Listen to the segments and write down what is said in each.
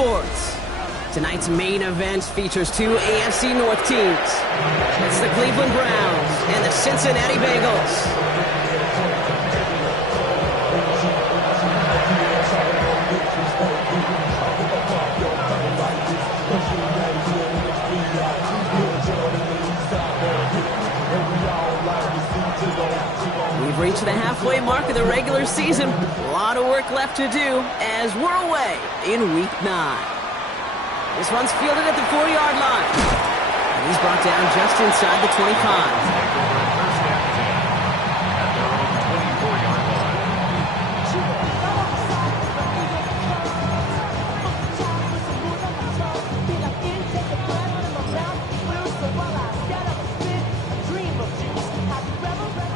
Sports. Tonight's main event features two AFC North teams. It's the Cleveland Browns and the Cincinnati Bengals. We've reached the halfway mark of the regular season. A lot of work left to do as we're away in Week 9. This one's fielded at the 4-yard line. And he's brought down just inside the 25.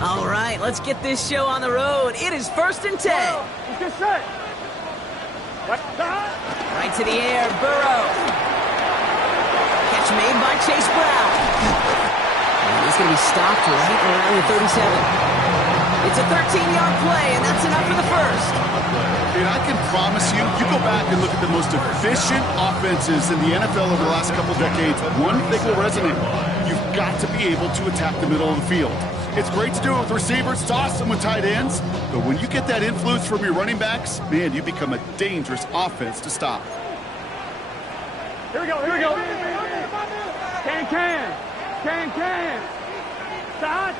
All right, let's get this show on the road. It is 1st and 10. Right to the air, Burrow. Catch made by Chase Brown. And he's going to be stopped right around the 37. It's a 13-yard play, and that's enough for the first. And I can promise you, you go back and look at the most efficient offenses in the NFL over the last couple decades, one thing will resonate. You've got to be able to attack the middle of the field. It's great to do it with receivers, toss them with tight ends, but when you get that influence from your running backs, man, you become a dangerous offense to stop. Here we go. Can. Start.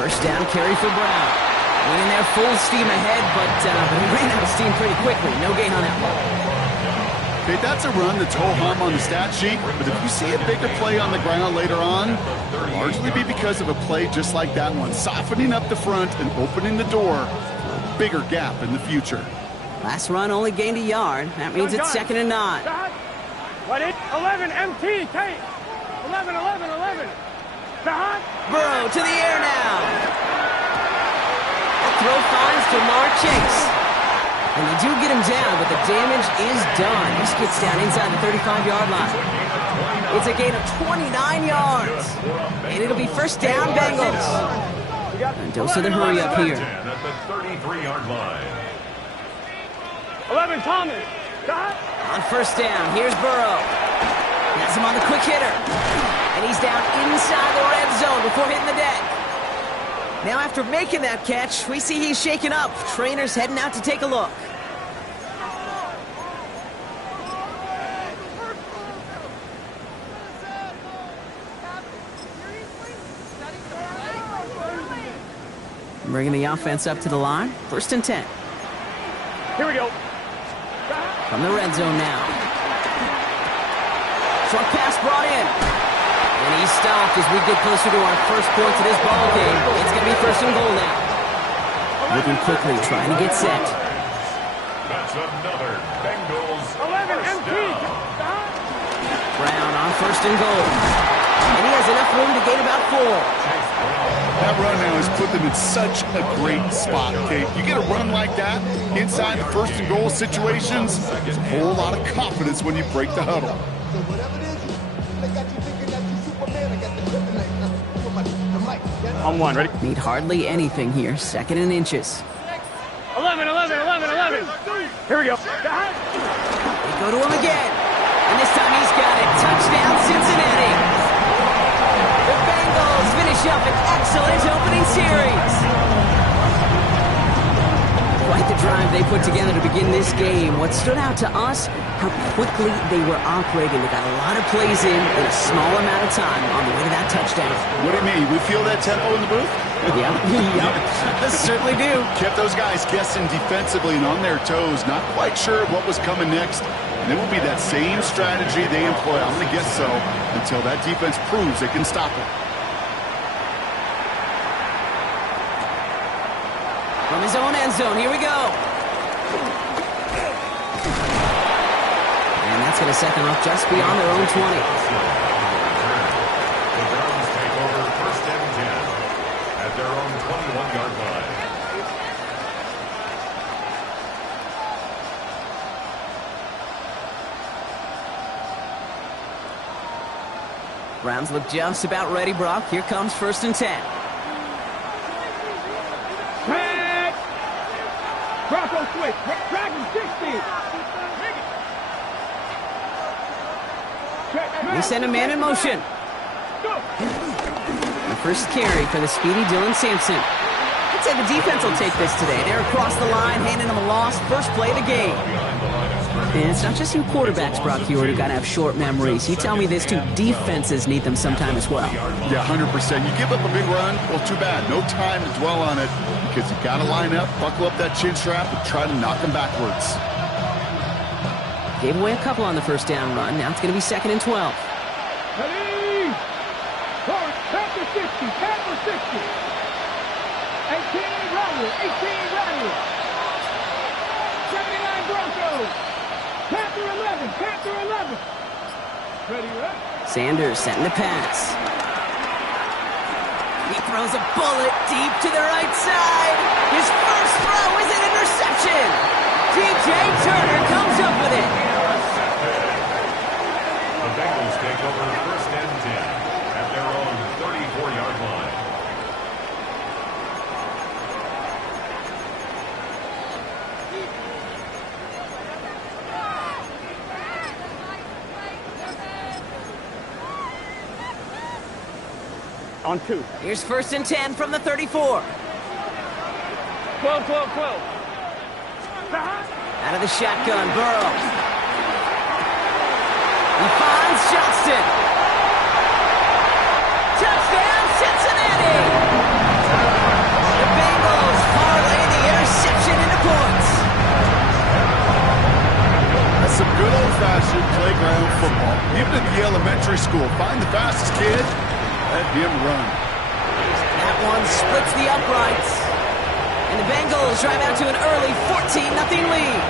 First down carry for Brown. Went in there full steam ahead, but he ran out of steam pretty quickly. No gain on that one. Okay, that's a run that's ho-hum on the stat sheet, but if you see a bigger play on the ground later on, it'll largely be because of a play just like that one, softening up the front and opening the door for a bigger gap in the future. Last run only gained a yard. That means it's 2nd and 9. 11, MT, Tate. 11. Burrow to the air now. That throw finds Jamar Chase. And they do get him down, but the damage is done. He skips down inside the 35-yard line. It's a gain of 29 yards. And it'll be first down, Bengals. And dose of the hurry up here. At the 33-yard line. 11, Thomas. On first down, here's Burrow. Has him on the quick hitter. And he's down inside the red zone before hitting the deck. Now after making that catch, we see he's shaken up. Trainer's heading out to take a look. Bringing the offense up to the line. 1st and 10. Here we go. From the red zone now. Short pass brought in. And he's stopped as we get closer to our first point to this ball game. It's going to be 1st and goal now. Moving quickly, trying to get set. That's another Bengals 11, first MT. down. Brown on 1st and goal. And he has enough room to gain about 4. That run now has put them in such a great spot, okay? You get a run like that inside the 1st and goal situations, there's a whole lot of confidence when you break the huddle. On one, ready? Need hardly anything here. 2nd and inches. 11. Here we go. They go to him again. And this time he's got it. Touchdown, Cincinnati. The Bengals finish up an excellent opening series. Quite the drive they put together to begin this game. What stood out to us, how quickly they were operating. They got a lot of plays in a small amount of time on the way to that touchdown. What do you mean? We feel that tempo in the booth? Yep. Certainly do. Kept those guys guessing defensively and on their toes, not quite sure what was coming next. And it will be that same strategy they employ, I'm going to guess so, until that defense proves they can stop it. From his own end zone, here we go. And that's going to set them up just beyond their own 20. The Browns take over 1st and 10 at their own 21-yard line. Browns look just about ready, Brock. Here comes 1st and 10. Brocco switch. Drag him 60. They send a man in motion. The first carry for the speedy Dylan Sampson. I'd say the defense will take this today. They're across the line, handing them a loss. First play of the game. And it's not just you quarterbacks, Brock Hewitt, who got to have short memories. You tell me this too, defenses need them sometime as well. Yeah, 100%. You give up a big run, well, too bad. No time to dwell on it because you got to line up, buckle up that chin strap, and try to knock them backwards. Gave away a couple on the first down run. Now it's going to be 2nd and 12. Ready? Forward, Panther 60, Panther 60. 18 Rodwell, 18 Rodwell. 79 Broncos. Panther 11, Panther 11. Ready, up. Sanders setting the pass. He throws a bullet deep to the right side. His first throw is an interception. DJ Turner comes up with it. The Bengals take over 1st and 10 at their own 34-yard line. On 2. Here's 1st and 10 from the 34. 12, 12, 12. Out of the shotgun, Burrow. He finds Johnston. Touchdown, Cincinnati! The Bengals parlay the interception into points. That's some good old-fashioned playground football. Even at the elementary school, find the fastest kid, let him run. That one splits the uprights. And the Bengals drive out to an early 14-0 lead.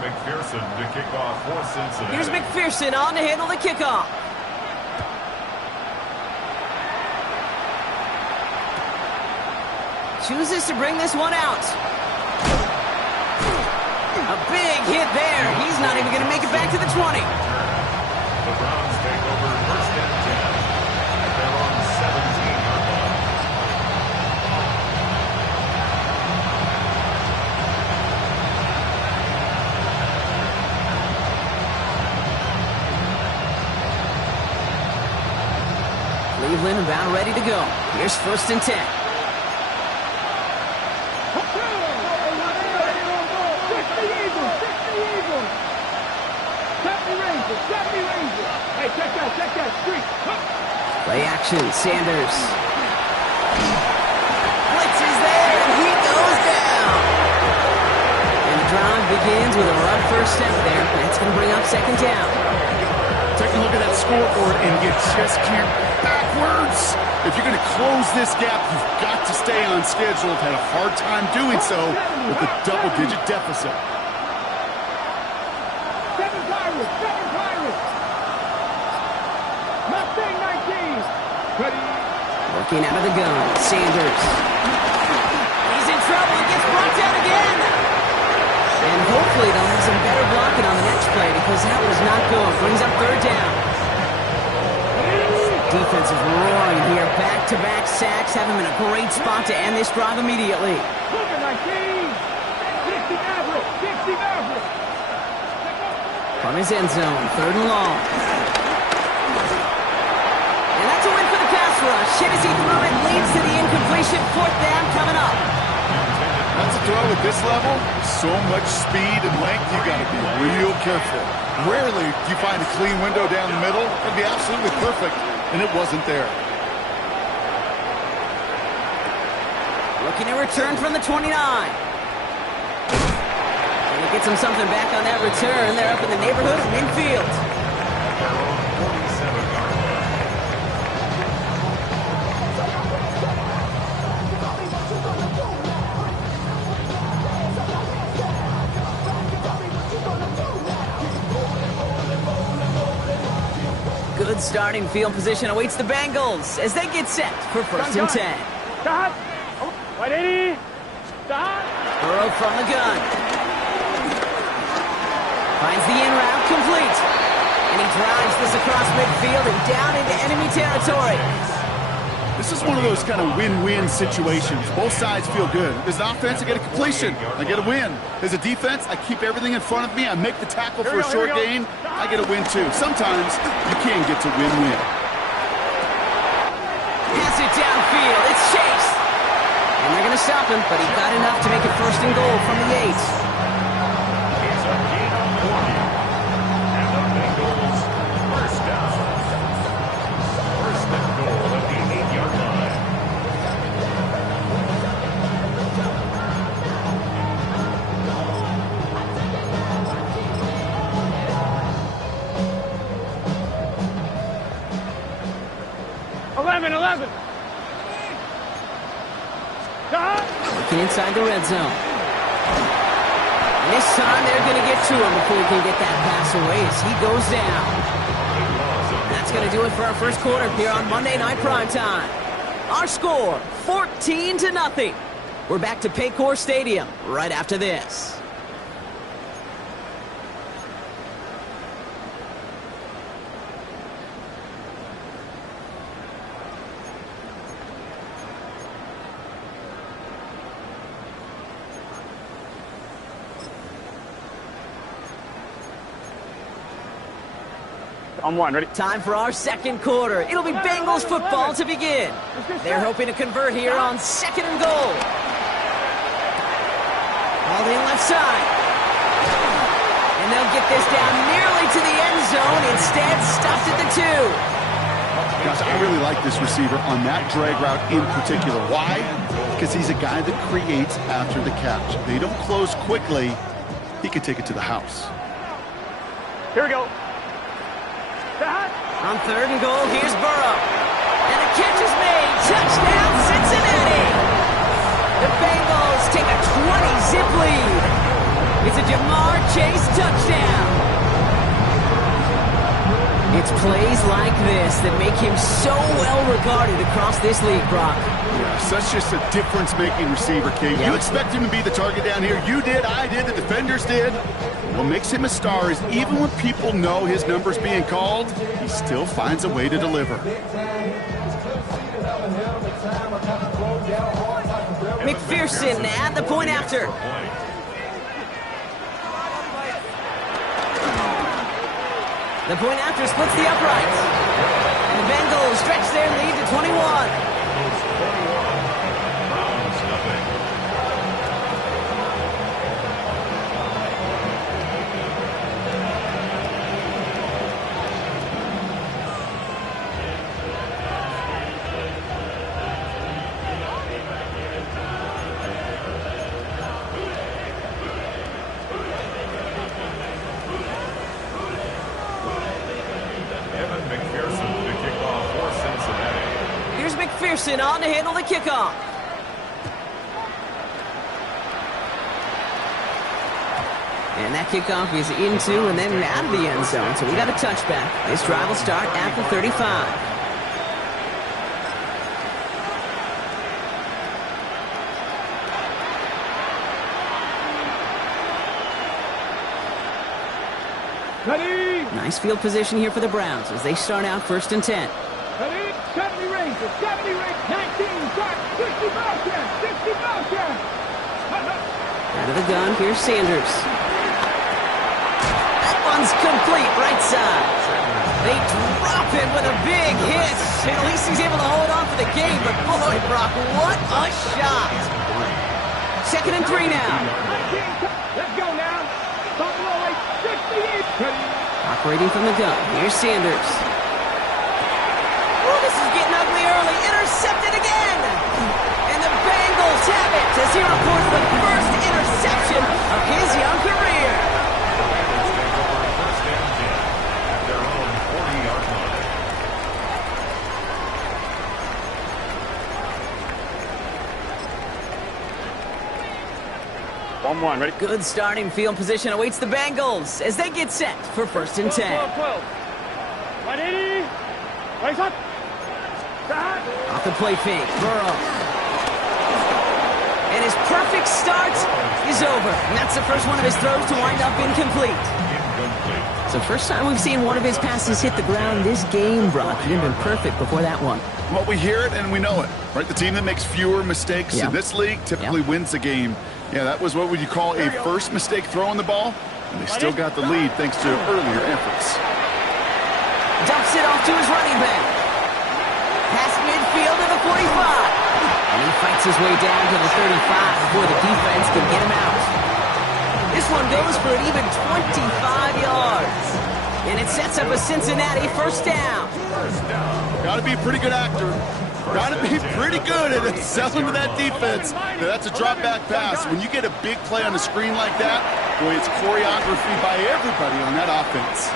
McPherson to kick off for Cincinnati. Here's McPherson on to handle the kickoff. Chooses to bring this one out. A big hit there. He's not even going to make it back to the 20. The Browns take over 1st and 10 at their own 17-yard line. Cleveland about ready to go. Here's 1st and 10. Hey, check that street. Play action, Sanders. Blitz is there, and he goes down. And the drive begins with a rough first step there. That's going to bring up 2nd down. Take a look at that scoreboard, and you just can't backwards. If you're going to close this gap, you've got to stay on schedule. Had a hard time doing so with a double-digit deficit. 7 Pirates. Mustang 19. Ready. Working out of the gun, Sanders. He's in trouble and gets brought down again. And hopefully they'll have some better blocking on the next play because that was not good. Brings up 3rd down. Defense is roaring here. Back-to-back sacks have him in a great spot to end this drive immediately. Look at 19. 60 Maverick. From his end zone, 3rd and long. And that's a win for the pass rush. Hit as he threw it, leads to the incompletion. 4th down coming up. That's a throw at this level. So much speed and length, you got to be real careful. Rarely do you find a clean window down the middle. It'd be absolutely perfect, and it wasn't there. Looking to return from the 29. And he gets him something back on that return. They're up in the neighborhood of midfield. Their own 47-yard line. starting field position awaits the Bengals as they get set for first and 10. Stop. 180. Stop. Burrow from the gun. Finds the in route complete. And he drives this across midfield and down into enemy territory. This is one of those kind of win-win situations. Both sides feel good. As an offense, I get a completion. I get a win. As a defense, I keep everything in front of me. I make the tackle for a short gain. I get a win, too. Sometimes you can get to win-win. Pass it downfield. It's Chase. And they're going to stop him, but he got enough to make it first and goal from the 8. It's a gain of 40. And the Bengals first down. First and goal at the 8-yard line. Looking inside the red zone. And this time they're going to get to him before he can get that pass away as he goes down. That's going to do it for our first quarter here on Monday Night Primetime. Our score, 14-0. We're back to Paycor Stadium right after this. On one, ready? Time for our second quarter. It'll be Bengals football to begin. They're hoping to convert here on second and goal. All the left side. And they'll get this down nearly to the end zone. Instead, stopped at the 2. Gosh, I really like this receiver on that drag route in particular. Why? Because he's a guy that creates after the catch. They don't close quickly. He could take it to the house. Here we go. On third and goal, here's Burrow. And the catch is made. Touchdown, Cincinnati. The Bengals take a 20-zip lead. It's a Jamar Chase touchdown. It's plays like this that make him so well regarded across this league, Brock. Yeah, such just a difference-making receiver, King. You expect him to be the target down here. You did, I did, the defenders did. What makes him a star is even when people know his number's being called, he still finds a way to deliver. McPherson at the point after. The point after splits the uprights. And the Bengals stretch their lead to 21. McPherson on to handle the kickoff. And that kickoff is into and then out of the end zone. So we got a touchback. This drive will start at the 35. Ready? Nice field position here for the Browns as they start out first and 10. Ready? 70 Rangers, 70 Rangers, 19, start, 60 motion, 60 motion. Out of the gun, here's Sanders. That one's complete, right side. They drop him with a big hit. At least he's able to hold on for the game, but boy, Brock, what a shot. Second and 3 now. Let's go now. Buffalo 68. Ready? Operating from the gun, here's Sanders. Oh, this is getting ugly early. Intercepted again. And the Bengals have it as he reports the first interception of his young career. First and 10 at their own 40-yard line. One, ready? Good starting field position awaits the Bengals as they get set for first and 10. 12. 180. Off the play fake, Burrow. And his perfect start is over. And that's the first one of his throws to wind up incomplete. It's the first time we've seen one of his passes hit the ground this game, Brock. He had been perfect before that one. Well, we hear it and we know it, right? The team that makes fewer mistakes in this league typically wins the game. Yeah, that was what would you call a first mistake throwing the ball, and they still got the lead thanks to earlier efforts. Dumps it off to his running back. Past midfield to the 45. And he fights his way down to the 35 before the defense can get him out. This one goes for an even 25 yards. And it sets up a Cincinnati first down. Got to be a pretty good actor. Got to be pretty good at selling to that defense. That's a drop back pass. When you get a big play on the screen like that, boy, it's choreography by everybody on that offense.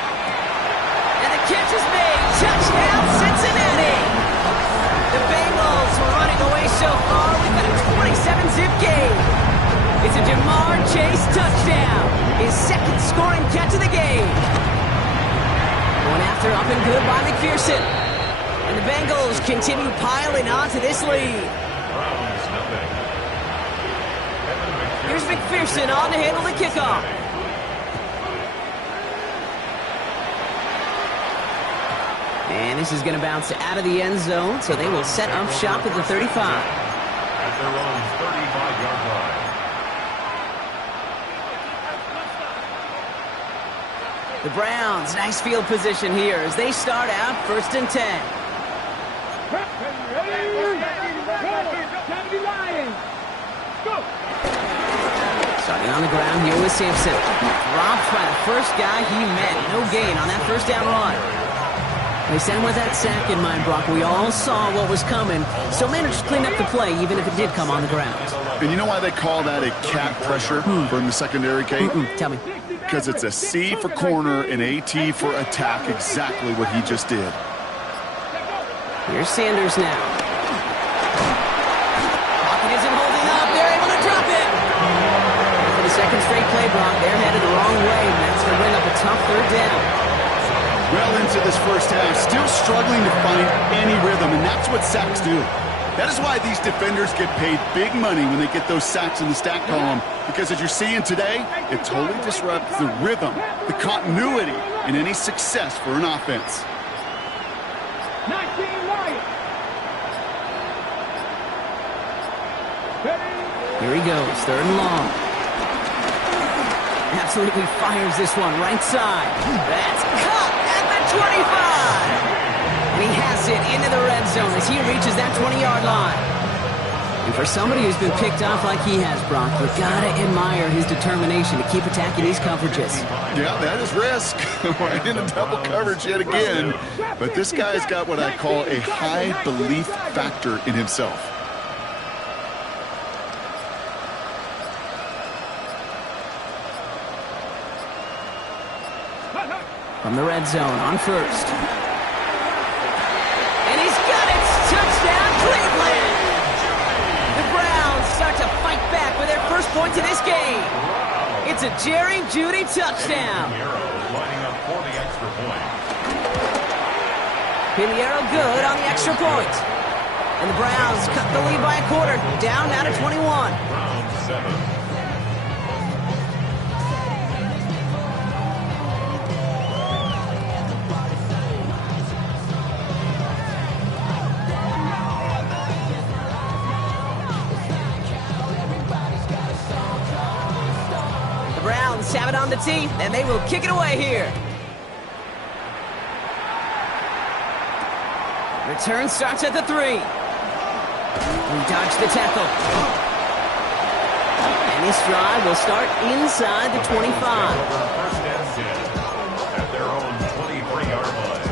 And the catch is made. Touchdown, Cincinnati. The Bengals were running away so far. We've got a 27-zip game. It's a Jamar Chase touchdown. His second scoring catch of the game. Going after up and good by McPherson. And the Bengals continue piling on to this lead. Here's McPherson on to handle the kickoff. And this is going to bounce out of the end zone, so they will set up shop at the 35. At their own 35-yard line. The Browns, nice field position here as they start out 1st and 10. Starting on the ground here with Sampson. Dropped by the first guy he met. No gain on that first down run. They sent him with that sack in mind, Brock. We all saw what was coming, so managed to clean up the play, even if it did come on the ground. And you know why they call that a cat pressure from the secondary, Kate? Tell me. Because it's a C for corner and a T for attack, exactly what he just did. Here's Sanders now. Pocket isn't holding up. They're able to drop it. For the second straight play, Brock, they're headed the wrong way, and that's going to bring up a tough 3rd down. Well into this first half, still struggling to find any rhythm, and that's what sacks do. That is why these defenders get paid big money when they get those sacks in the stat column, because as you're seeing today, it totally disrupts the rhythm, the continuity, and any success for an offense. 19 Lions. Here he goes, 3rd and long. Absolutely fires this one right side. That's caught at the 25. And he has it into the red zone as he reaches that 20-yard line. And for somebody who's been picked off like he has, Brock, you gotta admire his determination to keep attacking these coverages. Yeah, that is risk. Right into double coverage yet again. But this guy's got what I call a high belief factor in himself. From the red zone on 1st. And he's got it! Touchdown, Cleveland! The Browns start to fight back with their first points in this game. It's a Jerry Jeudy touchdown. Lining up for the extra point. Pinheiro good on the extra point. And the Browns cut the lead by a quarter. Down now to 21. Round 7. Have it on the tee, and they will kick it away here. Return starts at the 3. We dodge the tackle. And this drive will start inside the 25. 1st and 10 at their own 23-yard line.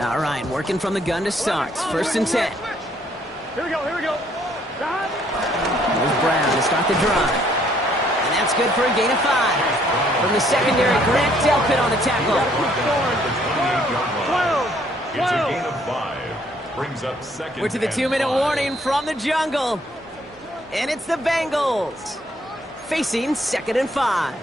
All right, working from the gun to start. 1st and 10. Here we go. There's Brown to start the drive. And that's good for a gain of 5. From the secondary, Grant Delpit on the tackle. 12. It's a gain of 5. Brings up second. We're to the 2-minute warning from the jungle. And it's the Bengals facing 2nd and 5.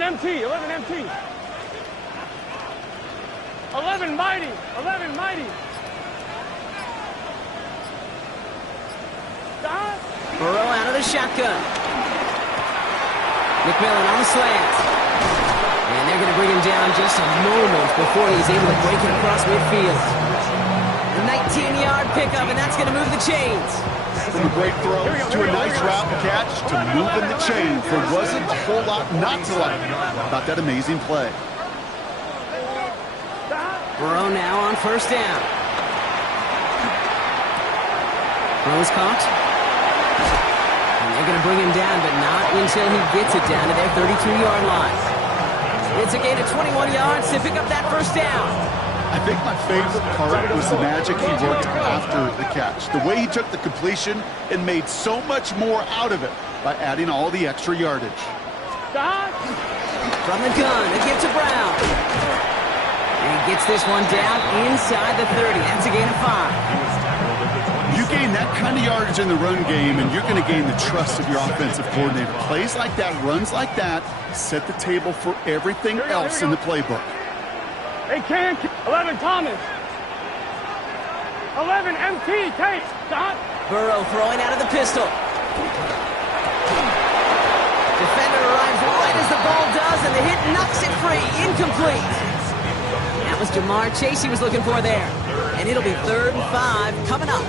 MT, 11 MT. 11 mighty, 11 mighty. Burrow out of the shotgun. McMillan on the slant. And they're going to bring him down just a moment before he's able to break it across midfield. A 19-yard pickup, and that's going to move the chains. From a great throw to a nice route and catch to moving the chains. There wasn't a whole lot not to like about that amazing play. Burrow now on 1st down. Burrow's caught. And they're going to bring him down, but not until he gets it down to their 32-yard line. It's a gain of 21 yards to pick up that 1st down. I think my favorite part was the magic he worked after the catch. The way he took the completion and made so much more out of it by adding all the extra yardage. From the gun, a give to Brown. And he gets this one down inside the 30. That's a gain of 5. You gain that kind of yardage in the run game, and you're going to gain the trust of your offensive coordinator. Plays like that, runs like that, set the table for everything else in the playbook. They can't. 11 Thomas. 11 MT. Tate. Stop. Burrow throwing out of the pistol. Defender arrives right as the ball does, and the hit knocks it free. Incomplete. That was Jamar Chase he was looking for there. And it'll be 3rd and 5 coming up.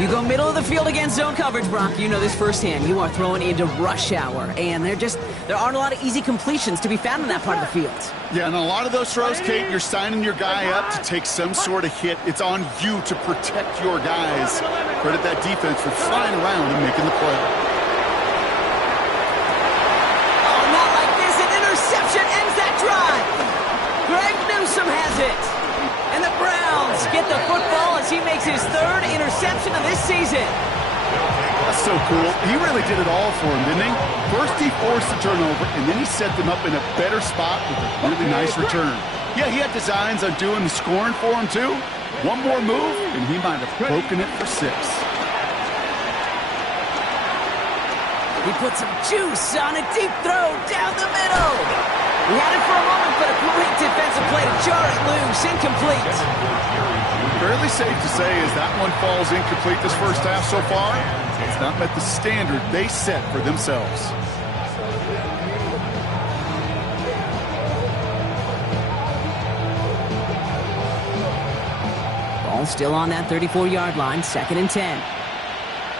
You go middle of the field against zone coverage, Brock. You know this firsthand. You are throwing into rush hour, and there aren't a lot of easy completions to be found in that part of the field. Yeah, and a lot of those throws, Kate, you're signing your guy up to take some sort of hit. It's on you to protect your guys. Credit that defense for flying around and making the play. Oh, not like this. An interception ends that drive. Greg Newsome has it. And the Browns get the football as he makes his 3rd interception of this season. That's so cool. He really did it all for him, didn't he? First he forced the turnover, and then he set them up in a better spot with a really nice return. Yeah, he had designs on doing the scoring for him, too. One more move, and he might have broken it for 6. He put some juice on a deep throw down the middle. He had it for a moment, but a great defensive play to jar it loose. Incomplete. Fairly safe to say as that one falls incomplete this first half so far, it's not met the standard they set for themselves. Ball still on that 34-yard line, 2nd and 10.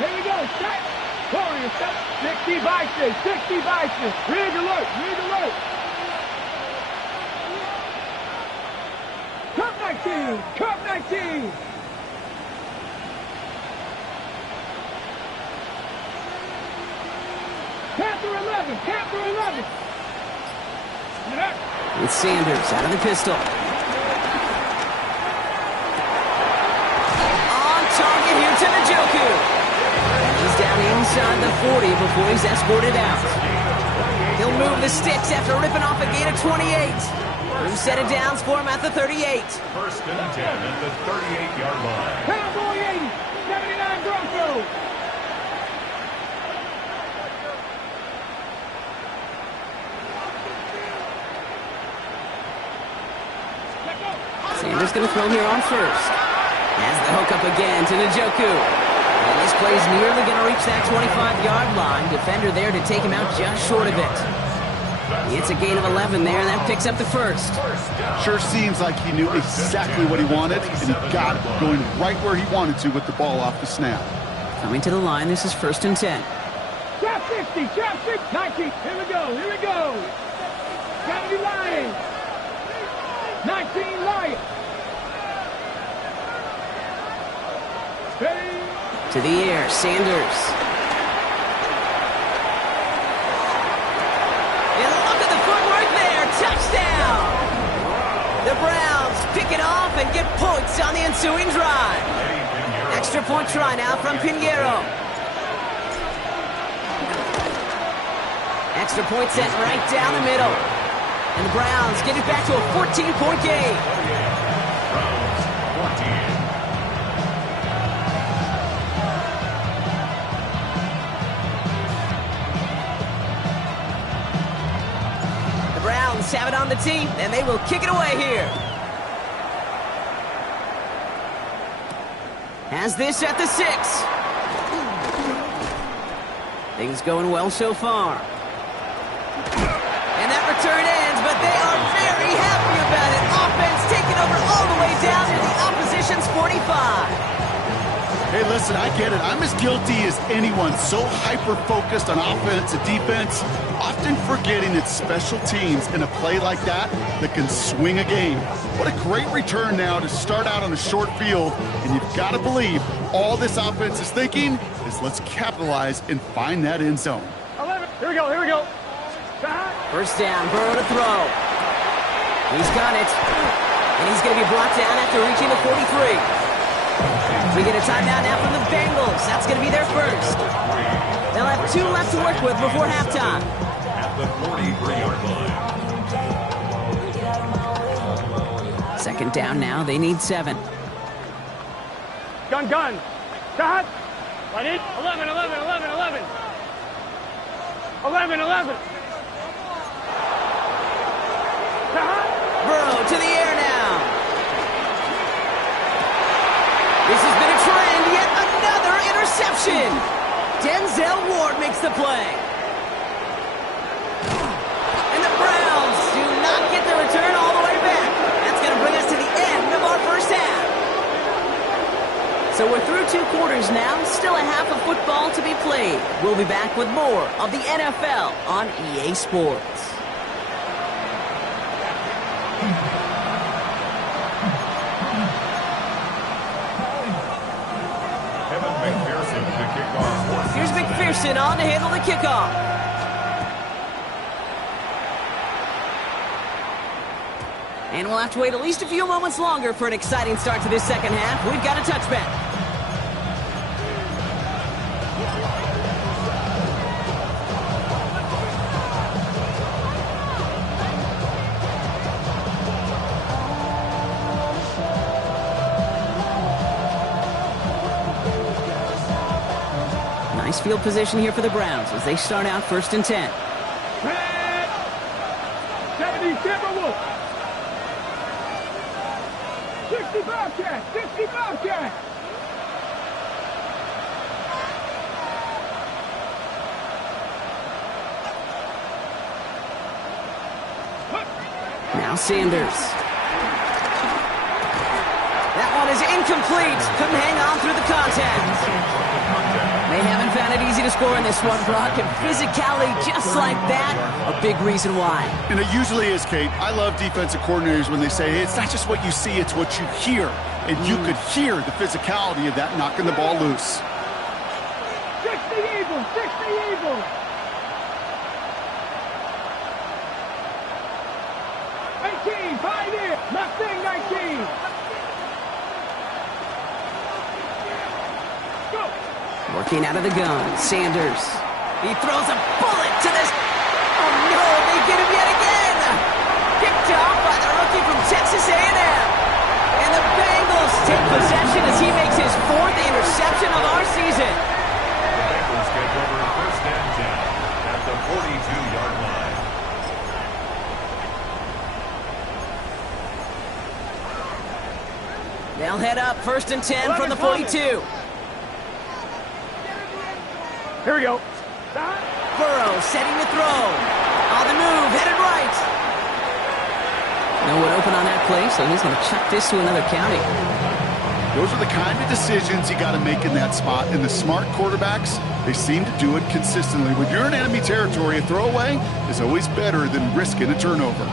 Here we go. Set. Warriors set. 60 Bison. 60 Bison. Rig alert. Rig alert. Cup 19. Cup 19. Panther 11. Panther 11. With Sanders out of the pistol. On target here to Njoku. He's down inside the 40 before he's escorted out. He'll move the sticks after ripping off a gain of 28. New set of downs for him at the 38. 1st and 10 at the 38-yard line. Cowboy 80. 79 Broncos. Sanders going to throw here on 1st. Has the hook up again to Njoku. And this play's nearly going to reach that 25-yard line. Defender there to take him out just short of it. It's a gain of 11 there, and that picks up the 1st. Sure seems like he knew exactly what he wanted, and he got it going right where he wanted to with the ball off the snap. Coming to the line, this is 1st and 10. Trap 60, trap 60, 19. Here we go, here we go. Gotta be lying. 19 Lions. Ready? To the air, Sanders. And look at the footwork there. Touchdown. The Browns pick it off and get points on the ensuing drive. Extra point try now from Pinheiro. Extra point set right down the middle. And the Browns get it back to a 14-point game. Browns 14. The Browns have it on the tee, and they will kick it away here. Has this at the 6. Things going well so far. And that return ends, but they are very happy about it. Offense taking over all the way down to the opposition's 45. Hey, listen, I get it. I'm as guilty as anyone. So hyper-focused on offense and defense, often forgetting it's special teams in a play like that can swing a game. What a great return now to start out on a short field, and you've got to believe all this offense is thinking is let's capitalize and find that end zone. 11. Here we go, here we go. First down, Burrow to throw. He's got it. And he's going to be brought down after reaching the 43. We get a timeout now from the Bengals. That's going to be their first. They'll have 2 left to work with before halftime. At the 43-yard line. Second down now. They need 7. Gun. Shot. Right in. 11. 11. Shot. Burrow to the air now. This has been a trend. Yet another interception. Denzel Ward makes the play. And the Browns do not get the return all the way back. That's going to bring us to the end of our first half. So we're through 2 quarters now. Still a half of football to be played. We'll be back with more of the NFL on EA Sports. Here's McPherson on to handle the kickoff. And we'll have to wait at least a few moments longer for an exciting start to this second half. We've got a touchback. Nice field position here for the Browns as they start out 1st and 10. 70 Timberwolves. 60 Bobcats. 60 Bobcats. Now Sanders. That one is incomplete. Couldn't hang on through the contact. They haven't found it easy to score in this one, Brock, and physicality just like that, a big reason why. And it usually is, Kate. I love defensive coordinators when they say, hey, it's not just what you see, it's what you hear. And you could hear the physicality of that knocking the ball loose. 60 Eagles, 60 Eagles. 18, 5 in. Left thing, 19. Go. Working out of the gun, Sanders. He throws a bullet to this. Oh no, they get him yet again. Picked off by the rookie from Texas A&M. And the Bengals take possession as he makes his 4th interception of our season. The Bengals get over 1st and 10 at the 42-yard line. They'll head up 1st and 10 from the 42. Here we go. Burrow setting the throw. On the move, headed right. No one open on that play, so he's going to chuck this to another county. Those are the kind of decisions you got to make in that spot. And the smart quarterbacks, they seem to do it consistently. When you're in enemy territory, a throwaway is always better than risking a turnover.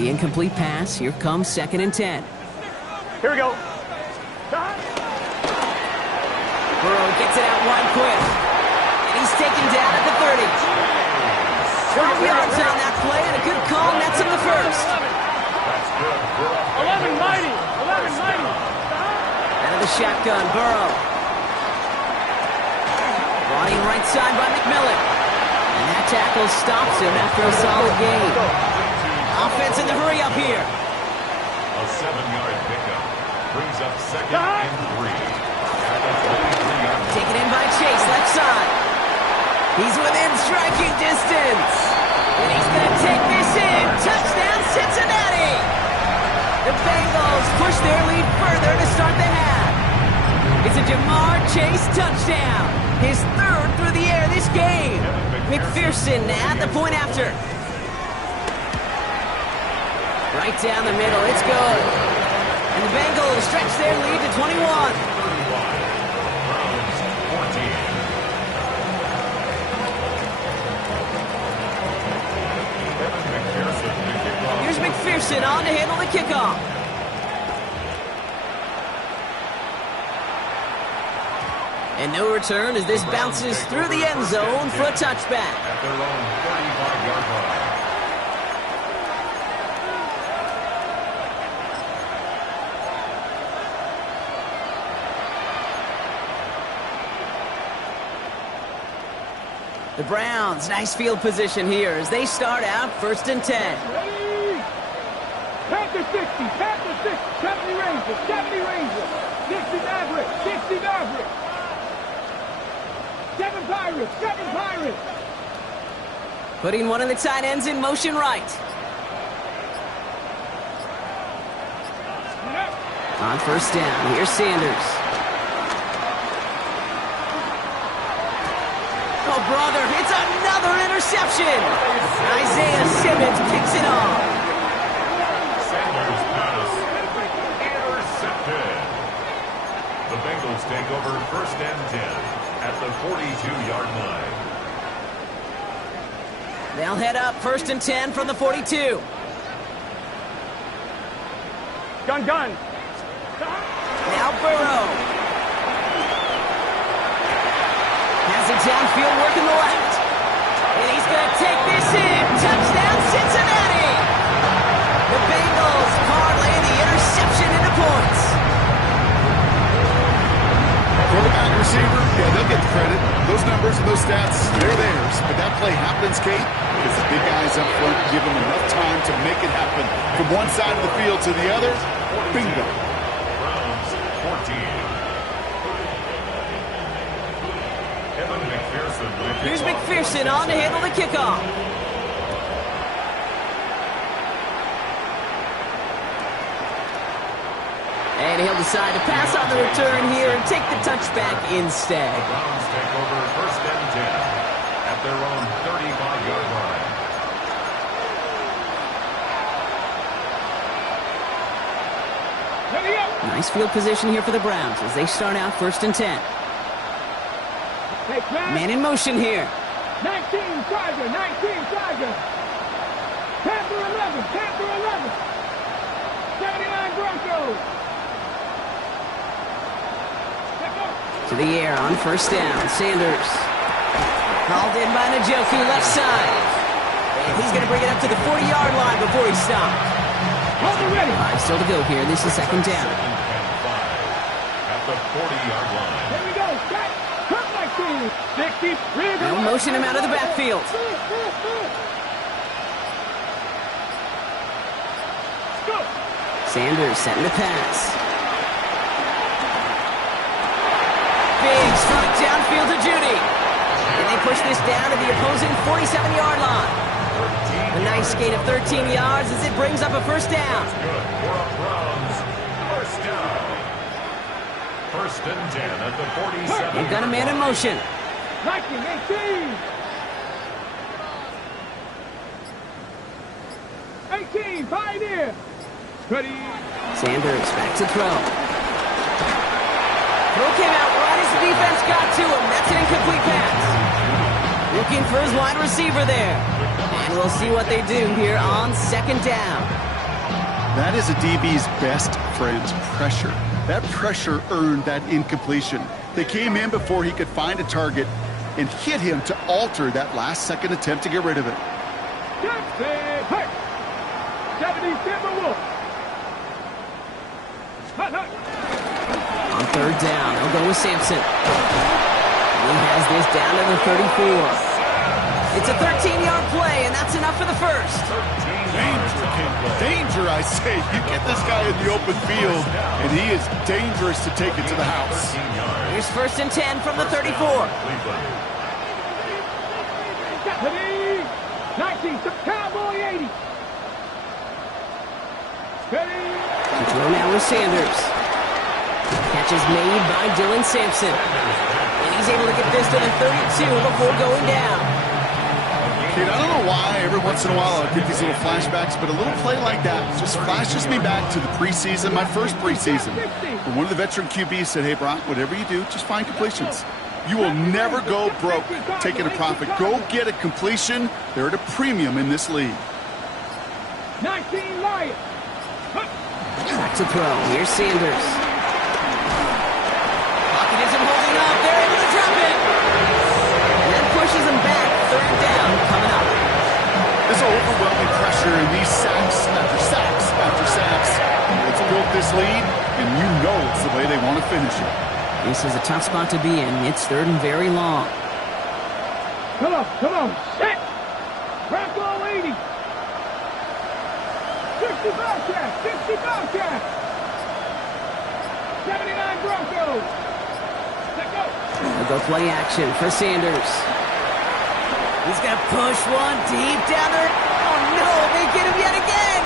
The incomplete pass. Here comes 2nd and 10. Here we go. Burrow gets it out wide quick. And he's taken down at the 30. 12 yards on that play, and a good call nets him the first. 11 mighty. 11 mighty. Out of the shotgun, Burrow. Brought in right side by McMillan. And that tackle stops him after a solid gain. Offense in the hurry up here. A 7-yard pickup brings up 2nd and 3. At the 43-yard line. Taken in by Chase, left side. He's within striking distance. And he's going to take this in. Touchdown, Cincinnati. The Bengals push their lead further to start the half. It's a Jamar Chase touchdown. His 3rd through the air this game. McPherson at the point after. Right down the middle, it's good. And the Bengals stretch their lead to 21. Browns 14. Here's McPherson on to handle the kickoff. And no return as this bounces through the end zone for a touchback. At their own 35-yard line. The Browns, nice field position here as they start out 1st and 10. Panther 60, Panther 60, 70 Rangers, 70 Rangers, 60 Mavericks, 60 Mavericks. 7 Pirates, 7 Pirates. Putting one of the tight ends in motion right. On 1st down, here's Sanders. Oh, brother, it's another interception. Isaiah Simmons picks it off. Sanders' pass intercepted. The Bengals take over 1st and 10 at the 42-yard line. They'll head up 1st and 10 from the 42. Gun. Now Burrow. Has it downfield working the left. And he's going to take this in. Touchdown, Cincinnati. The Bengals parlay the interception into points. Quarterback, receiver, yeah, they'll get the credit. Those numbers and those stats, they're theirs. But that play happens, Kate, because the big guys up front give them enough time to make it happen. From one side of the field to the other, bingo. Browns 14. Evan McPherson with the Here's kickoff. McPherson on to handle the kickoff. And he'll decide to pass on the return here and take the touchback instead. Browns take over 1st and 10 at their own 35-yard line. Ready up. Nice field position here for the Browns as they start out 1st and 10. Take that. Man in motion here. 19 Tiger, 19 Tiger. Panther 11, Panther 11. 79 Broncos. To the air on 1st down. Sanders. Called in by Njoku, left side. And he's going to bring it up to the 40-yard line before he stops. Hold it ready. 5 still to go here. This is 2nd down. 2nd and 5 at the 40-yard line. Here we go. Back. Come like this. 60. They'll motion him out of the backfield. Go. Sanders setting the pass. Big strike downfield to Judy. And they push this down to the opposing 47-yard line. A nice gain of 13 yards as it brings up a 1st down. Good for a Browns 1st down. 1st and 10 at the 47. They've got a man in motion. 19, 18. 18, Pioneer. Ready. Sanders back to throw. Throw came out right as the defense got to him. That's an incomplete pass. Looking for his wide receiver there. And we'll see what they do here on 2nd down. That is a DB's best friend, pressure. That pressure earned that incompletion. They came in before he could find a target and hit him to alter that last-second attempt to get rid of it. 70 Timberwolves. On third down, they'll go with Sampson. He has this down to the 34. It's a 13-yard play, and that's enough for the first. Danger, danger, I say. You get this guy in the open field, and he is dangerous to take it to the house. Here's first and 10 from the 34. 19, Cowboy 80. The throw now with Sanders. Catch is made by Dylan Sampson. And he's able to get this to the 32 before going down. Kid, I don't know why every once in a while I get these little flashbacks, but a little play like that just flashes me back to the preseason, my first preseason. And one of the veteran QBs said, hey, Brock, whatever you do, just find completions. You will never go broke taking a profit. Go get a completion. They're at a premium in this league. 19 Lions. Back to throw. Here's Sanders. Pocket isn't holding up. They're able to drop it. And then pushes him back. Third down coming up. This overwhelming pressure and these sacks after sacks after sacks. It's built this lead, and you know it's the way they want to finish it. This is a tough spot to be in. It's third and very long. Come on, set. Bronco 80. 60 Bobcats, 60 Bobcats. 79 Broncos. Let go. They'll go play action for Sanders. He's going to push one deep down there. Oh, no, they get him yet again.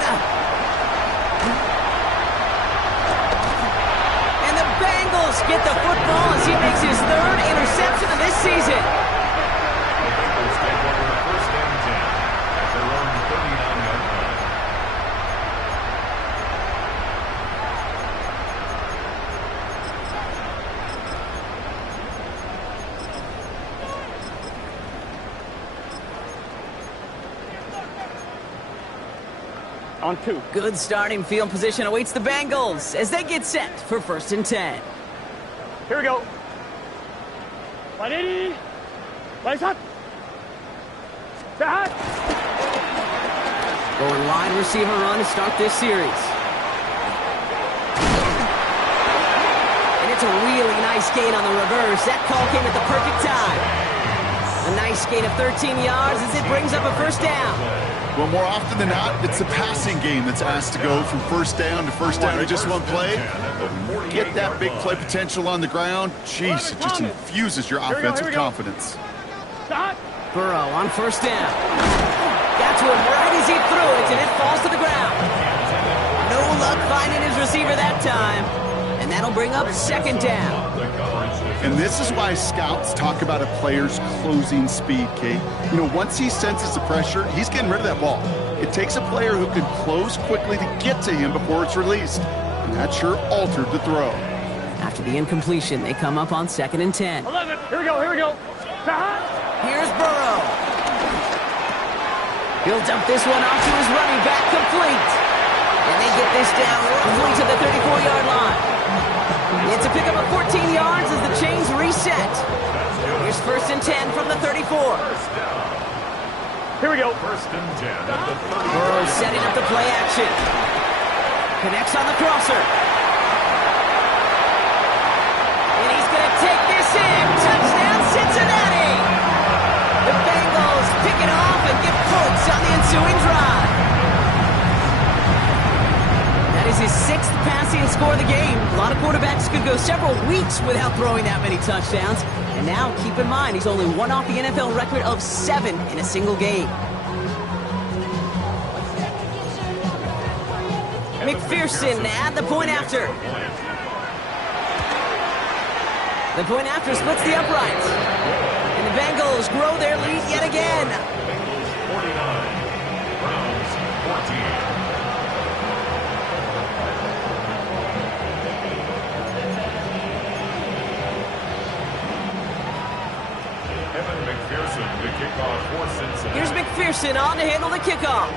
And the Bengals get the football as he makes his third interception of this season. The Bengals take over first and 10 at their own 39-yard line. On 2. Good starting field position awaits the Bengals as they get set for first and 10. Here we go. 180. Place hot. Set. Going wide receiver run to start this series. And it's a really nice gain on the reverse. That call came at the perfect time. A nice gain of 13 yards as it brings up a first down. Well, more often than not, it's the passing game that's asked to go from first down to first down in just one play. Get that big play potential on the ground. Jeez, it just infuses your offense with confidence. Burrow on first down. Got to him right as he threw it, and it falls to the ground. No luck finding his receiver that time. And that'll bring up second down. And this is why scouts talk about a player's closing speed, Kate. You know, once he senses the pressure, he's getting rid of that ball. It takes a player who can close quickly to get to him before it's released. And that sure altered the throw. After the incompletion, they come up on second and 10. 11. Here we go. Here's Burrow. He'll dump this one off to his running back, complete. And they get this down roughly to the 34-yard line. It's a pickup of 14 yards as the chains reset. Here's first and 10 from the 34. Here we go. First and 10 at the 30. Burrow setting up the play action. Connects on the crosser. And he's going to take this in. Touchdown, Cincinnati. The Bengals pick it off and get points on the ensuing drive. That is his 6th passing score of the game. A lot of quarterbacks could go several weeks without throwing that many touchdowns. And now, keep in mind, he's only one off the NFL record of 7 in a single game. McPherson at the point after. The point after splits the uprights. And the Bengals grow their lead yet again. Bengals 49, Browns 14. McPherson to kick off for Cincinnati. Here's McPherson on to handle the kickoff.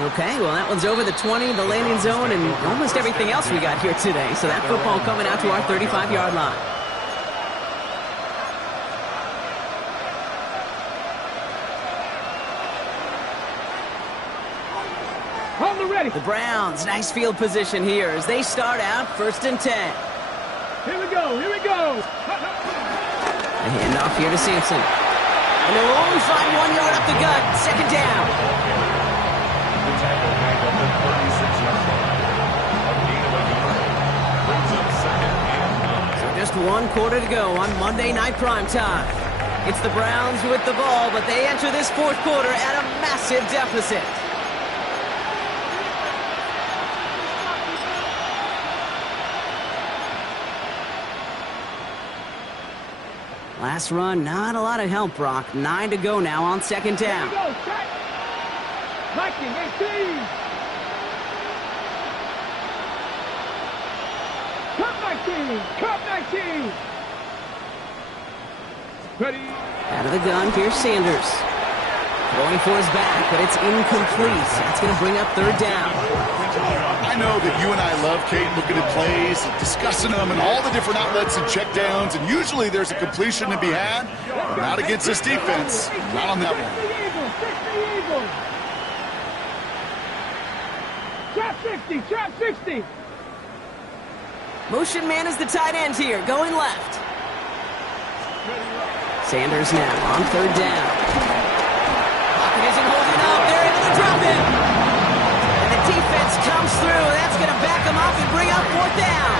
Okay, well, that one's over the 20, the landing zone, and almost everything else we got here today. So that football coming out to our 35-yard line. On the ready. The Browns, nice field position here as they start out 1st and 10. Here we go. Here we go. A handoff here to Sampson. And they'll only find 1 yard up the gut. 2nd down. The tackle made up the 36-yard line. A gain of a yard. Brings up 2nd and 9. So just 1 quarter to go on Monday Night Primetime. It's the Browns with the ball, but they enter this 4th quarter at a massive deficit. Last run, not a lot of help, Brock. 9 to go now on 2nd down. Here we go. Set. Viking, 18. Cut 19. Cut 19. Ready. Out of the gun, here's Sanders. Going for his back, but it's incomplete. That's going to bring up 3rd down. I know that you and I love, Kate, looking at plays, and discussing them, and all the different outlets and checkdowns, and usually there's a completion to be had. Not against this defense. Not on that one. 60 Eagles. 60 Eagles. Trap 60. Motion man is the tight end here, going left. Sanders now on 3rd down. Pocket isn't holding up. They're able to drop him. And the defense comes through. That's going to back him up and bring up 4th down.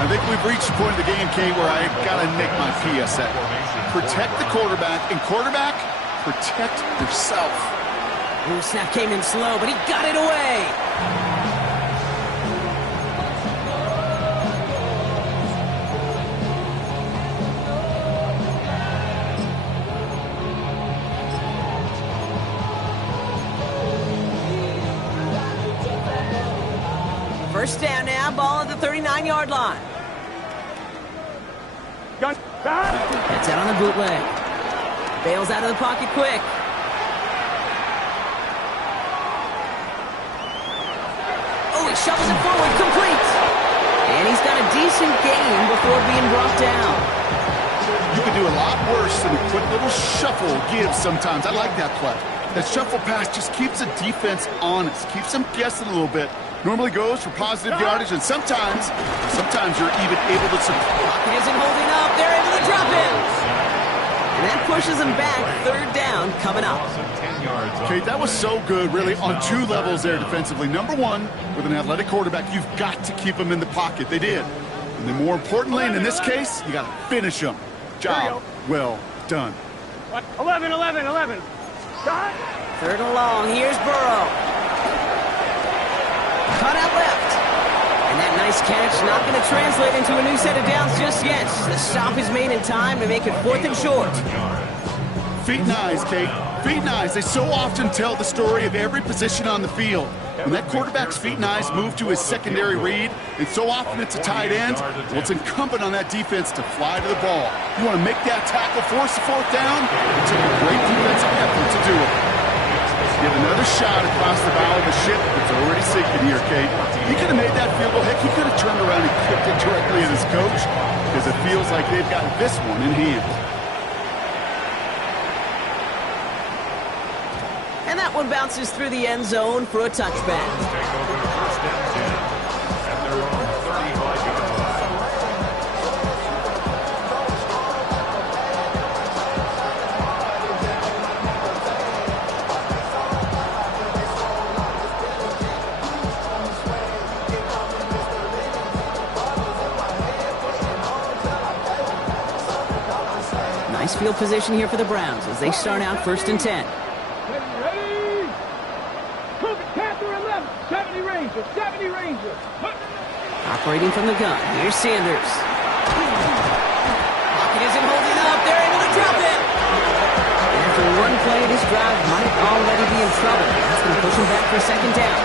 I think we've reached the point of the game, Kate, where I got to make my PSA. Protect the quarterback, and quarterback, protect yourself. Ooh, snap came in slow, but he got it away. First down now, ball at the 39-yard line. Gun. That's out on the bootleg. Bails out of the pocket quick. Oh, he shovels it forward, complete. And he's got a decent gain before being brought down. You can do a lot worse than a quick little shuffle give sometimes. I like that play. That shuffle pass just keeps the defense honest, keeps them guessing a little bit. Normally goes for positive yardage, and sometimes you're even able to support. Pocket isn't holding up. They're able to drop him. And that pushes him back. 3rd down coming up. Kate, that was so good, really, on 2 levels there defensively. Number 1, with an athletic quarterback, you've got to keep him in the pocket. They did. And then more importantly, and in this case, you got to finish him. Job well done. 11. Shot. 3rd and long. Here's Burrow. Cut out left. And that nice catch not going to translate into a new set of downs just yet. The stop is made in time to make it 4th and short. Feet and eyes, Kate. Feet and eyes. They so often tell the story of every position on the field. When that quarterback's feet and eyes move to his secondary read, and so often it's a tight end, well, it's incumbent on that defense to fly to the ball. You want to make that tackle, force the 4th down, it took a great defensive effort to do it. Get another shot across the bow of the ship. It's already sinking here, Kate. He could have made that field goal. Heck, he could have turned around and kicked it directly at his coach, because it feels like they've got this one in hand. And that one bounces through the end zone for a touchback. Take over 1st and 10 at their own 35-yard line. Nice field position here for the Browns as they start out 1st and 10. Ready. Move it. Panther 11. 70 Ranger. 70 Ranger. Operating from the gun. Here's Sanders. Pocket isn't holding up. They're able to drop it. And after 1 play, this drive might already be in trouble. That's going to push him back for 2nd down.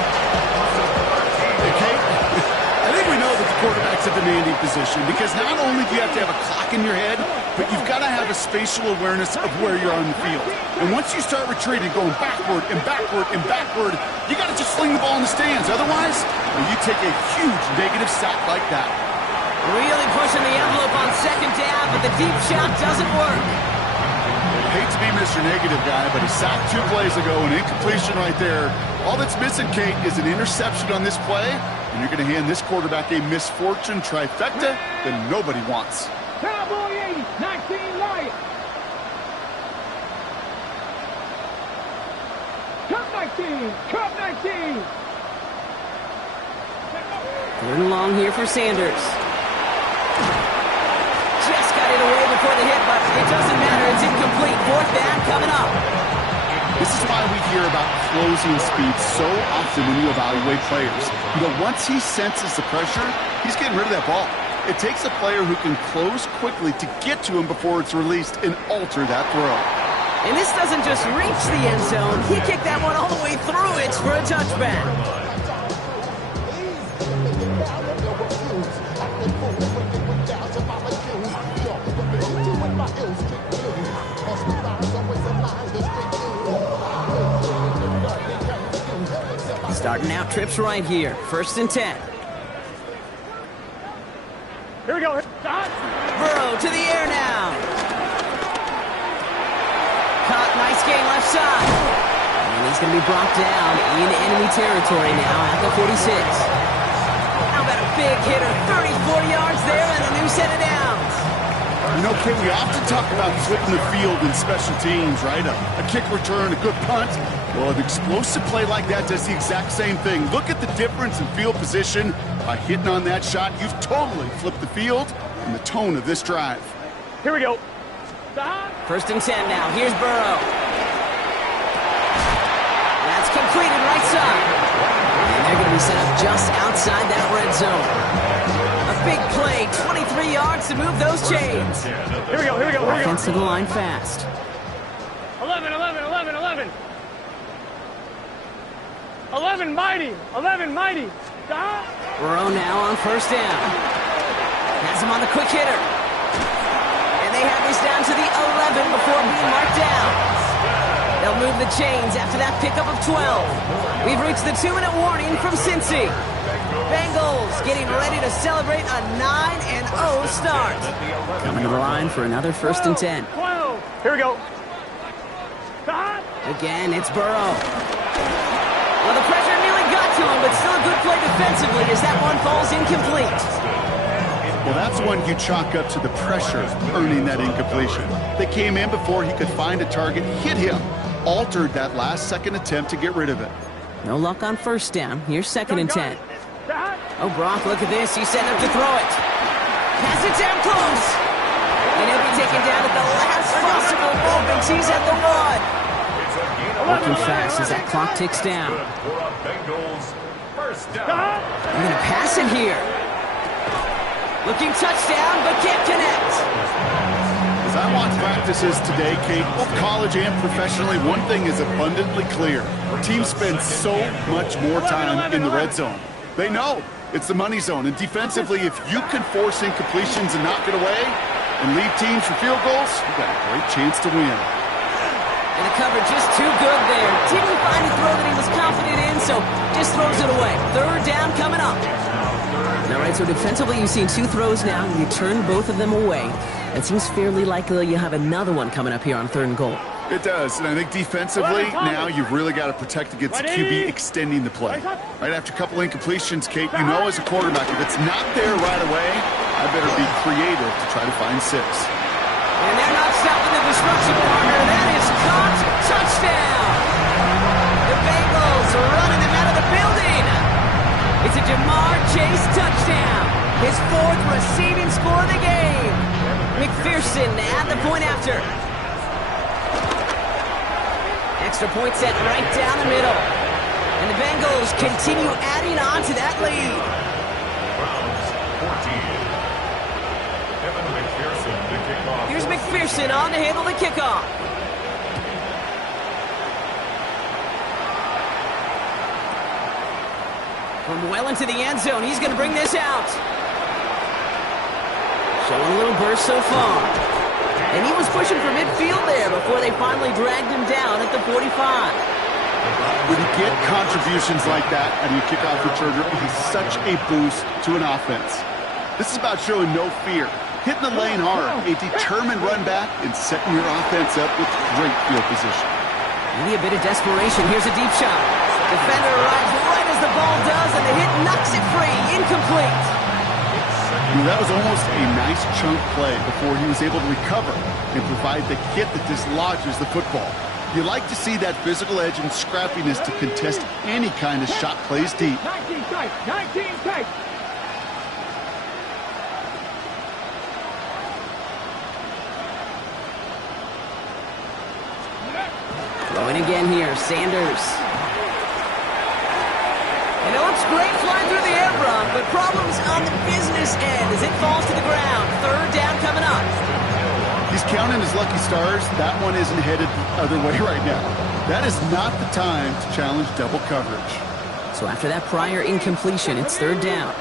Hey, Kate, I think we know that the quarterbacks have been demanding position because not only do you have to have a clock in your head, but you've got to have a spatial awareness of where you're on the field. And once you start retreating, going backward and backward and backward, you got to just sling the ball in the stands. Otherwise, you take a huge negative sack like that. Really pushing the envelope on second down, but the deep shot doesn't work. I hate to be Mr. Negative guy, but he sacked 2 plays ago, an incompletion right there. All that's missing, Kate, is an interception on this play, and you're going to hand this quarterback a misfortune trifecta that nobody wants. Cowboy 80, 19 Lions. Cup 19, Cup 19. 3rd and long here for Sanders. Just got it away before the hit, but it doesn't matter. It's incomplete. 4th down coming up. This is why we hear about closing speed so often when you evaluate players. You know, once he senses the pressure, he's getting rid of that ball. It takes a player who can close quickly to get to him before it's released and alter that throw. And this doesn't just reach the end zone. He kicked that one all the way through. It's for a touchback. Starting out trips right here. 1st and 10. Here we go. Burrow to the air now. Caught, nice game left side. And he's going to be brought down in enemy territory now at the 46. How about a big hitter? 30-40 yards there and a new set of downs. You know, Kate, we often talk about flipping the field in special teams, right? A kick return, a good punt. Well, an explosive play like that does the exact same thing. Look at the difference in field position. By hitting on that shot, you've totally flipped the field and the tone of this drive. Here we go. 1st and 10 now. Here's Burrow. That's completed right side. And they're going to be set up just outside that red zone. A big play, 23 yards to move those chains. Here we go, here we go, here we go. Offense to the line fast. 11, 11, 11, 11. 11 mighty, 11 mighty. Burrow now on 1st down. Has him on the quick hitter. And they have this down to the 11 before being marked down. They'll move the chains after that pickup of 12. We've reached the 2-minute warning from Cincy. Bengals getting ready to celebrate a 9-0 start. Coming to the line for another 1st and 10. 12. Here we go. Again, it's Burrow. Well, the pressure nearly got to him, but still a good play defensively as that one falls incomplete. Well, that's one you chalk up to the pressure earning that incompletion. They came in before he could find a target, hit him, altered that last-second attempt to get rid of it. No luck on 1st down. Here's 2nd and 10. Oh, Brock, look at this. He's setting up to throw it. Pass it down close. And he'll be taken down at the last possible moment. He's at the 1. Working fast as that clock ticks down. They're going to pass it here. Looking touchdown, but can't connect. As I watch practices today, Kate, both college and professionally, one thing is abundantly clear. Teams spend so much more time in the red zone. They know it's the money zone. And defensively, if you can force incompletions and knock it away and lead teams for field goals, you've got a great chance to win. And the cover just too good there. Didn't find a throw that he was confident in, so just throws it away. 3rd down coming up. All right, so defensively you've seen 2 throws now. You turn both of them away. It seems fairly likely you have another one coming up here on 3rd and goal. It does, and I think defensively, now you've really got to protect against the QB extending the play. Right after a couple incompletions, Kate, you know as a quarterback, if it's not there right away, I better be creative to try to find 6. And they're not stopping the disruption corner. That is caught. Touchdown. The Bengals are running them out of the building. It's a Jamar Chase touchdown. His 4th receiving score of the game. McPherson at the point after. Extra point set right down the middle. And the Bengals continue adding on to that lead. Here's McPherson on to handle the kickoff. From well into the end zone, he's going to bring this out. Showing a little burst so far. And he was pushing for midfield there before they finally dragged him down at the 45. When you get contributions like that out of your kickoff returner, it is such a boost to an offense. This is about showing no fear, hitting the lane hard, a determined run back, and setting your offense up with great field position. Maybe a bit of desperation. Here's a deep shot. Defender arrives right as the ball does, and the hit knocks it free. Incomplete. That was almost a nice chunk play before he was able to recover and provide the hit that dislodges the football. You like to see that physical edge and scrappiness to contest any kind of shot plays deep. 19 tight, 19 tight. Throwing again here, Sanders. And it looks great flying through the air, Brock, but problems on the business end as it falls to the ground. Third down coming up. He's counting his lucky stars. That one isn't headed the other way right now. That is not the time to challenge double coverage. So after that prior incompletion, it's third down.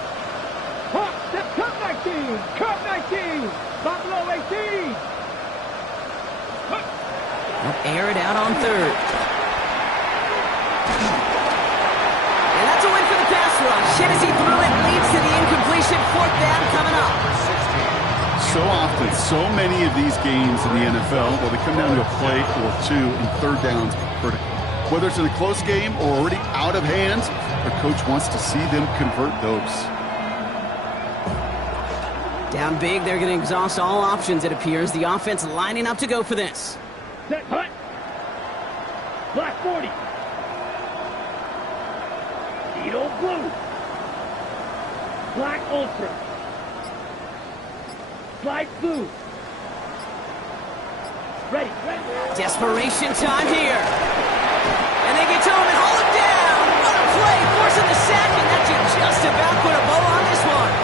Cut 19, cut 19, stop below 18. They'll air it out on third. And that's a win for the pass rush. Hit as he threw it, leads to the incompletion. Fourth down coming up. So often, so many of these games in the NFL, well, they come down to a play or two, and third downs are critical. Whether it's in a close game or already out of hands, the coach wants to see them convert those. Down big, they're going to exhaust all options, it appears. The offense lining up to go for this. Set, hut. Black 40. Speedo blue. Black ultra. Slide blue. Ready, ready. Desperation time here. And they get to him and haul him down. What a play, forcing the sack, and that should just about put a bow on this one.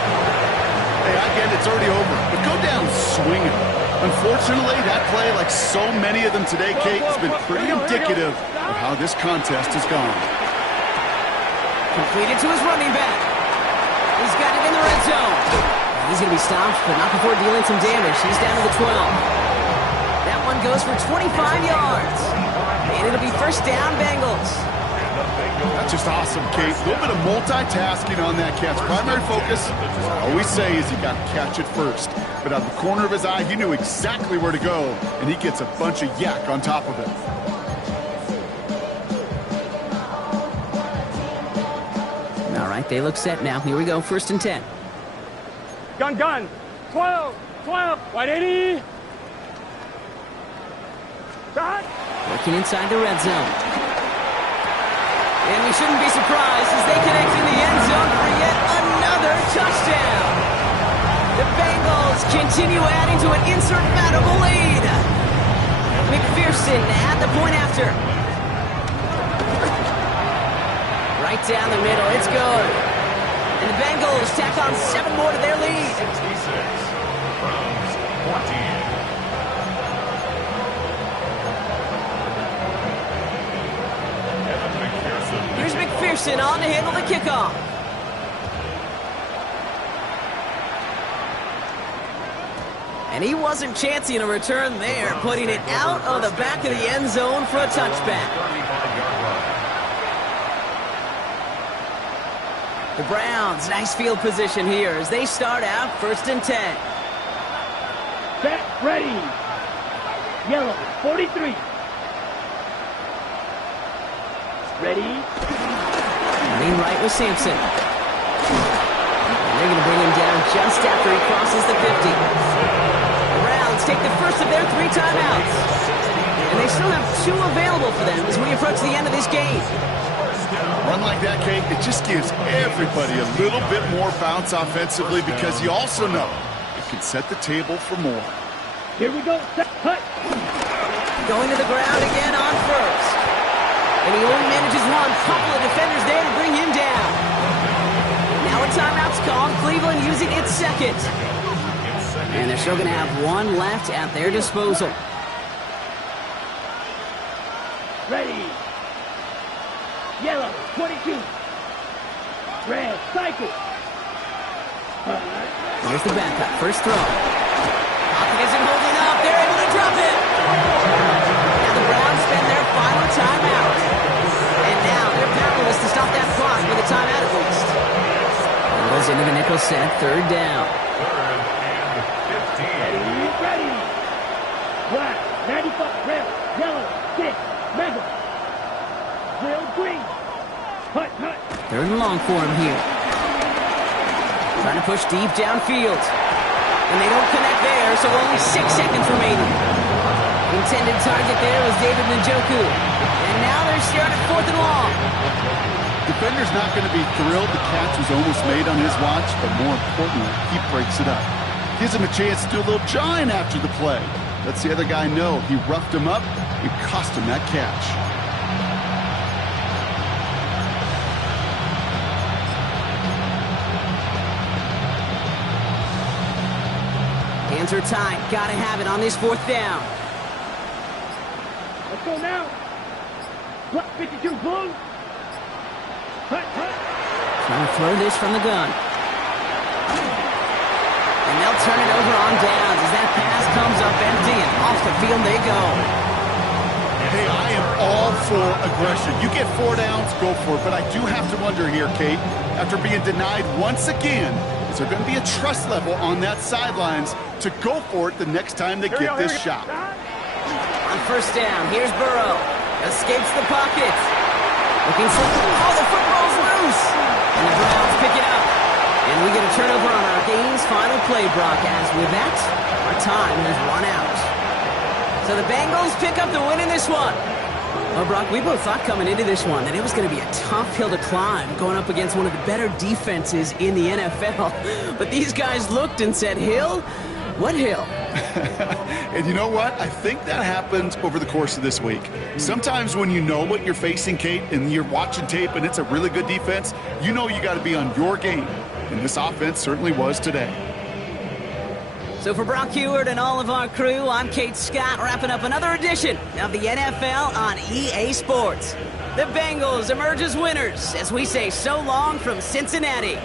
Hey, I get it's already over, but go down swinging. Unfortunately, that play, like so many of them today, Kate, has been pretty indicative of how this contest has gone. Completed to his running back. He's got it in the red zone. He's going to be stopped, but not before dealing some damage. He's down to the 12. That one goes for 25 yards. And it'll be first down, Bengals. That's just awesome, Kate. A little bit of multitasking on that catch. Primary focus, as I always say, is you got to catch it first. But out of the corner of his eye, he knew exactly where to go, and he gets a bunch of yak on top of it. All right, they look set now. Here we go, first and 10. Gun, gun. 12, 12, 180. Shot. Working inside the red zone. And we shouldn't be surprised as they connect in the end zone for yet another touchdown. The Bengals continue adding to an insurmountable lead. McPherson at the point after. Right down the middle, it's good. And the Bengals tack on 7 more to their lead. 66, Browns 14. Here's McPherson on to handle the kickoff. And he wasn't chancing a return there, putting it out of the back of the end zone for a touchback. The Browns, nice field position here as they start out first and 10. Set, ready. Yellow, 43. Ready. Running right with Sampson. And they're going to bring him down just after he crosses the 50. The Browns take the first of their 3 timeouts. And they still have 2 available for them as we approach the end of this game. Run like that, Kate, it just gives everybody a little bit more bounce offensively because you also know it can set the table for more. Here we go. Set, hut. Going to the ground again on first. And he only manages one. Couple of defenders there to bring him down. Now a timeout's called. Cleveland using its second. And they're still going to have 1 left at their disposal. Ready. Yellow, 22. Red, cycle. Here's the backup. First throw. Pocket isn't holding up. They're able to drop it. Now the Browns spend their final timeout. And now they're powerless to stop that clock with a timeout at least. Goes into the nickel set. Third down. Third and 15. Ready. Black, 95, red, yellow, 6, mega. Real green. Hut, hut. Third and long for him here. Trying to push deep downfield. And they don't connect there, so only 6 seconds remaining. Intended target there was David Njoku. And now they're staring at 4th and long. Defender's not going to be thrilled the catch was almost made on his watch, but more importantly, he breaks it up. Gives him a chance to do a little jawing after the play. Lets the other guy know he roughed him up and cost him that catch. Hands are tied. Gotta have it on this 4th down. Let's go now. Block 52, blue. Hut, hut. Trying to throw this from the gun. And they'll turn it over on downs as that pass comes up empty and off the field they go. Hey, I am all for aggression. You get 4 downs, go for it. But I do have to wonder here, Kate, after being denied once again, is there going to be a trust level on that sidelines to go for it the next time they get this shot? On first down, here's Burrow. Escapes the pocket. Looking for... Oh, the football's loose! And the Browns pick it up. And we get a turnover on our game's final play, Brock, as with that, our time has run out. So the Bengals pick up the win in this one. Well, Brock, we both thought coming into this one that it was going to be a tough hill to climb going up against one of the better defenses in the NFL. But these guys looked and said, Hill? What hill? And you know what? I think that happened over the course of this week. Sometimes when you know what you're facing, Kate, and you're watching tape and it's a really good defense, you know you got to be on your game. And this offense certainly was today. So for Brock Heward and all of our crew, I'm Kate Scott, wrapping up another edition of the NFL on EA Sports. The Bengals emerge as winners as we say so long from Cincinnati.